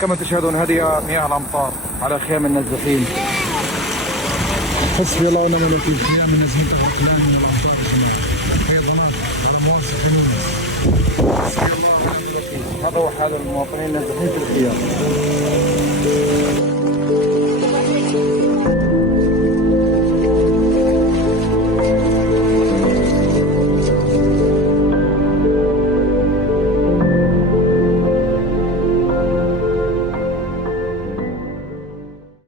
كما تشاهدون هذه مياه الأمطار على خيام النزاحين. حسبي الله ونعم الوكيل. خيام النزاحين تغرق الآن من الأمطار فيضانات على مواسم حلول. حسبي الله ونعم الوكيل. هذا هو حال المواطنين النازحين في الخيام.